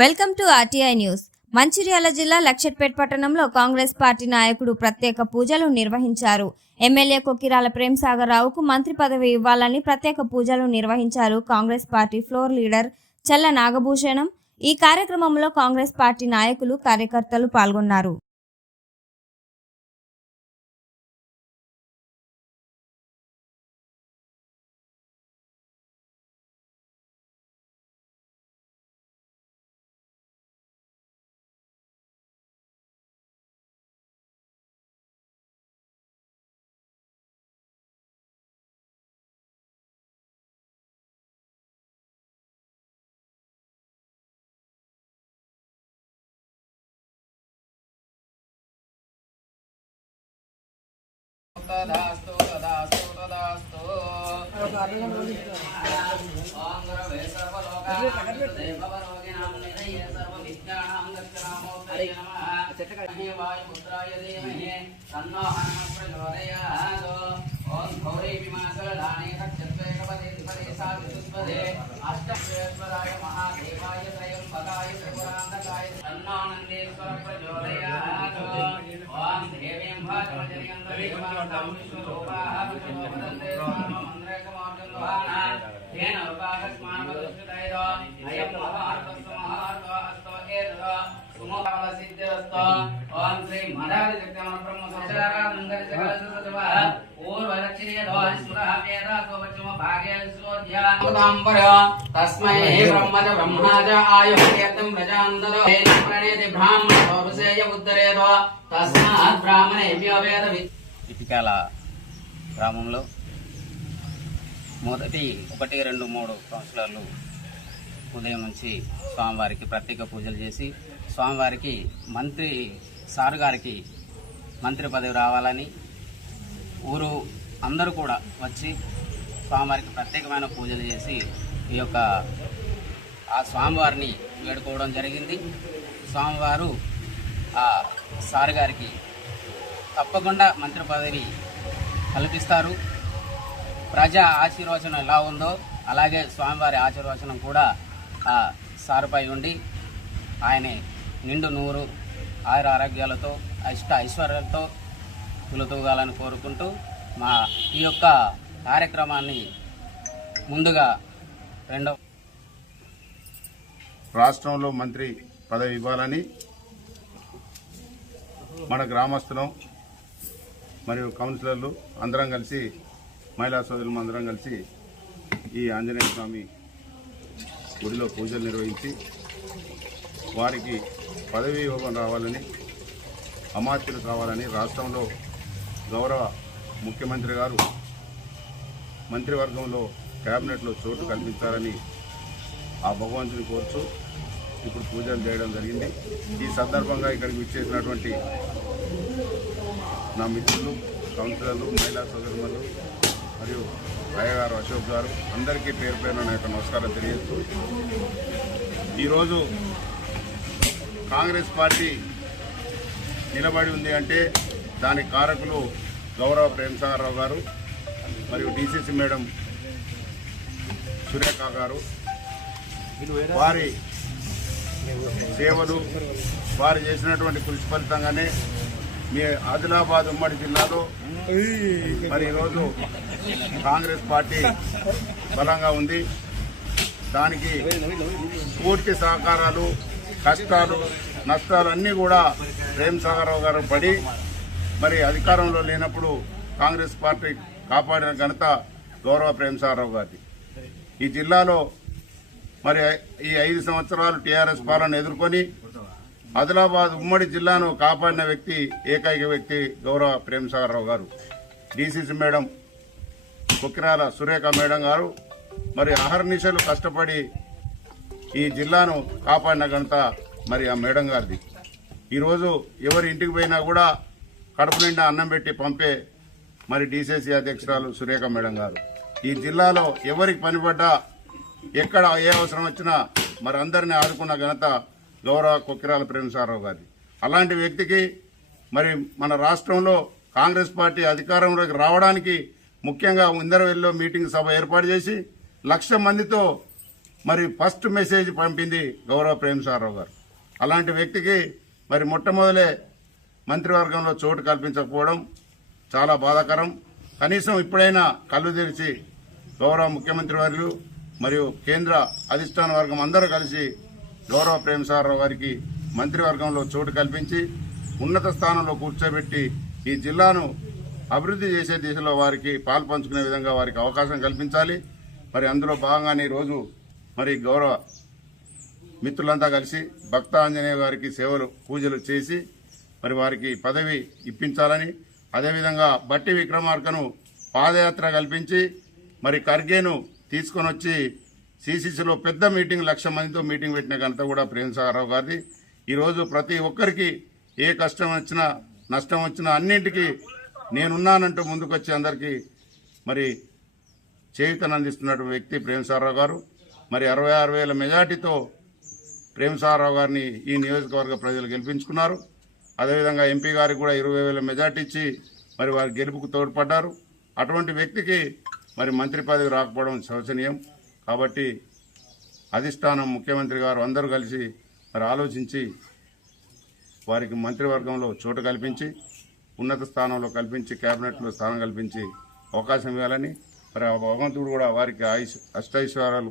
Welcome to RTI news. Mancherial జిల్లా లక్షట్పేట్ పట్టణంలో Congress party నాయకుడు ప్రత్యేక పూజలు నిర్వహించారు. ఎమ్మెల్యే కొక్కిరాల ప్రేమసాగర్ రావుకు మంత్రి పదవి ఇవ్వాలని ప్రత్యేక పూజలు నిర్వహించారు కాంగ్రెస్ పార్టీ ఫ్లోర్ లీడర్ చల్ల నాగభూషణం. ఈ కార్యక్రమంలో కాంగ్రెస్ పార్టీ నాయకులు కార్యకర్తలు పాల్గొన్నారు. तदास्तु तदास्तु तदास्तु ॐ गुरवे सर्वलोकाभिदेवरोगिणां निधये सर्वविद्यानां दक्षिणामूर्तये नमः। वायुपुत्राय धीमहे तन्नो हनुमः प्रचोदयात्। ॐ गौरी विमासलाने नक्षत्रे कपदे त्रिपदे सा विदुष्पदे अष्टश्वेश्वराय महादेवाय त्रयम्बकाय त्रिपुरान्तकाय तन्नानन्देश्वर प्रचोदयात् భాగవజనయం దేవాంతం విశ్వరూపాః విష్ణువదంతే స్వామమంత్రేకమార్గం వహానా తేన రూపాకస్మానవదుష్టుతైదో అయం మహార్తస్సు మహార్తో అస్తో ఏదో ఇటికాల గ్రామంలో మొదటి ఒకటి రెండు మూడు కౌన్సిలర్లు ఉదయం నుంచి స్వామివారికి ప్రత్యేక పూజలు చేసి స్వామివారికి మంత్రి సారు గారికి మంత్రి పదవి రావాలని ఊరు అందరూ కూడా వచ్చి స్వామివారికి ప్రత్యేకమైన పూజలు చేసి ఈ యొక్క ఆ స్వామివారిని వేడుకోవడం జరిగింది. స్వామివారు ఆ సారు గారికి తప్పకుండా మంత్రి పదవి కల్పిస్తారు. ప్రజా ఆశీర్వచనం ఎలా ఉందో అలాగే స్వామివారి ఆశీర్వచనం కూడా ఆ సారుపై ఉండి ఆయన నిండు నూరు ఆయుర ఆరోగ్యాలతో అష్ట ఐశ్వర్యాలతో పులుతూగాలని కోరుకుంటూ మా ఈ యొక్క కార్యక్రమాన్ని ముందుగా రెండవ రాష్ట్రంలో మంత్రి పదవి ఇవ్వాలని మన గ్రామస్తులం మరియు కౌన్సిలర్లు అందరం కలిసి మహిళా సోదరులు అందరం కలిసి ఈ ఆంజనేయ స్వామి గుడిలో పూజలు నిర్వహించి వారికి పదవీ యోగం రావాలని అమాత్యులు కావాలని రాష్ట్రంలో గౌరవ ముఖ్యమంత్రి గారు మంత్రివర్గంలో క్యాబినెట్లో చోటు కల్పించాలని ఆ భగవంతుని కోరుచు ఇప్పుడు పూజలు చేయడం జరిగింది. ఈ సందర్భంగా ఇక్కడికి విచ్చేసినటువంటి నా మిత్రులు కౌన్సిలర్లు మహిళా సోదరులు మరియు అయ్యగారు అశోక్ గారు అందరికీ పేరు పేరు నా యొక్క నమస్కారం తెలియజేస్తూ ఈరోజు కాంగ్రెస్ పార్టీ నిలబడి ఉంది అంటే దాని కారకులు గౌరవ ప్రేమసాగరరావు గారు మరియు డీసీసీ మేడం సురేఖ గారు. వారి సేవలు వారు చేసినటువంటి కృషి ఫలితంగానే మీ ఆదిలాబాద్ ఉమ్మడి జిల్లాలో మరి ఈరోజు కాంగ్రెస్ పార్టీ బలంగా ఉంది. దానికి పూర్తి సహకారాలు కష్టాలు నష్టాలు అన్నీ కూడా ప్రేమ్ సాగరరావు గారు పడి మరి అధికారంలో లేనప్పుడు కాంగ్రెస్ పార్టీ కాపాడిన ఘనత గౌరవ ప్రేమ్ సాగరరావు గారిది. ఈ జిల్లాలో మరి ఈ ఐదు సంవత్సరాలు టీఆర్ఎస్ పాలన ఎదుర్కొని ఆదిలాబాద్ ఉమ్మడి జిల్లాను కాపాడిన వ్యక్తి ఏకైక వ్యక్తి గౌరవ ప్రేమసాగర్ రావు గారు. DCC madam Kukkirala Surekha madam గారు. మరి అహర్నిశలు కష్టపడి ఈ జిల్లాను కాపాడిన ఘనత మరి ఆ మేడం గారిది. ఈరోజు ఎవరి ఇంటికి పోయినా కూడా కడుపు నిండా అన్నం పెట్టి పంపే మరి డీసీసీ అధ్యక్షురాలు సురేఖ మేడం గారు. ఈ జిల్లాలో ఎవరికి పనిపడ్డా ఎక్కడ ఏ అవసరం వచ్చినా మరి అందరిని ఆదుకున్న ఘనత గౌరవ కొక్కిరాల ప్రేమసారావు గారి అలాంటి వ్యక్తికి మరి మన రాష్ట్రంలో కాంగ్రెస్ పార్టీ అధికారంలోకి రావడానికి ముఖ్యంగా ఇందరవెల్లో మీటింగ్ సభ ఏర్పాటు చేసి లక్ష మందితో మరి ఫస్ట్ మెసేజ్ పంపింది గౌరవ ప్రేమసారావు గారు. అలాంటి వ్యక్తికి మరి మొట్టమొదలే మంత్రివర్గంలో చోటు కల్పించకపోవడం చాలా బాధాకరం. కనీసం ఇప్పుడైనా కళ్ళు తెరిచి గౌరవ ముఖ్యమంత్రి వర్యులు మరియు కేంద్ర అధిష్టాన వర్గం అందరూ కలిసి గౌరవ ప్రేమసారావు గారికి మంత్రివర్గంలో చోటు కల్పించి ఉన్నత స్థానంలో కూర్చోబెట్టి ఈ జిల్లాను అభివృద్ధి చేసే దిశలో వారికి పాలు పంచుకునే విధంగా వారికి అవకాశం కల్పించాలి. మరి అందులో భాగంగానే ఈరోజు మరి గౌరవ మిత్రులంతా కలిసి భక్త ఆంజనేయ గారికి సేవలు పూజలు చేసి మరి వారికి పదవి ఇప్పించాలని అదేవిధంగా బట్టి విక్రమార్కను పాదయాత్ర కల్పించి మరి ఖర్గేను తీసుకొని వచ్చి సిసిసిలో పెద్ద మీటింగ్ లక్ష మందితో మీటింగ్ పెట్టిన ఘనత కూడా ప్రేమసాగరరావు గారిది. ఈరోజు ప్రతి ఒక్కరికి ఏ కష్టం వచ్చినా నష్టం వచ్చినా అన్నింటికి నేనున్నానంటూ ముందుకొచ్చి అందరికీ మరి చేయుతనందిస్తున్నటువంటి వ్యక్తి ప్రేమ్ సాగరావు గారు. మరి అరవై ఆరు వేల మెజార్టీతో ప్రేమ్ సాగరావు గారిని ఈ నియోజకవర్గ ప్రజలు గెలిపించుకున్నారు. అదేవిధంగా ఎంపీ గారికి కూడా ఇరవై వేల మెజార్టీ ఇచ్చి మరి వారి గెలుపుకు తోడ్పడ్డారు. అటువంటి వ్యక్తికి మరి మంత్రి పదవి రాకపోవడం శోచనీయం కాబట్టి అధిష్టానం ముఖ్యమంత్రి గారు అందరూ కలిసి మరి ఆలోచించి వారికి మంత్రివర్గంలో చోటు కల్పించి ఉన్నత స్థానంలో కల్పించి కేబినెట్లో స్థానం కల్పించి అవకాశం ఇవ్వాలని మరి ఆ భగవంతుడు కూడా వారికి ఆయుష్ అష్టైశ్వర్యాలు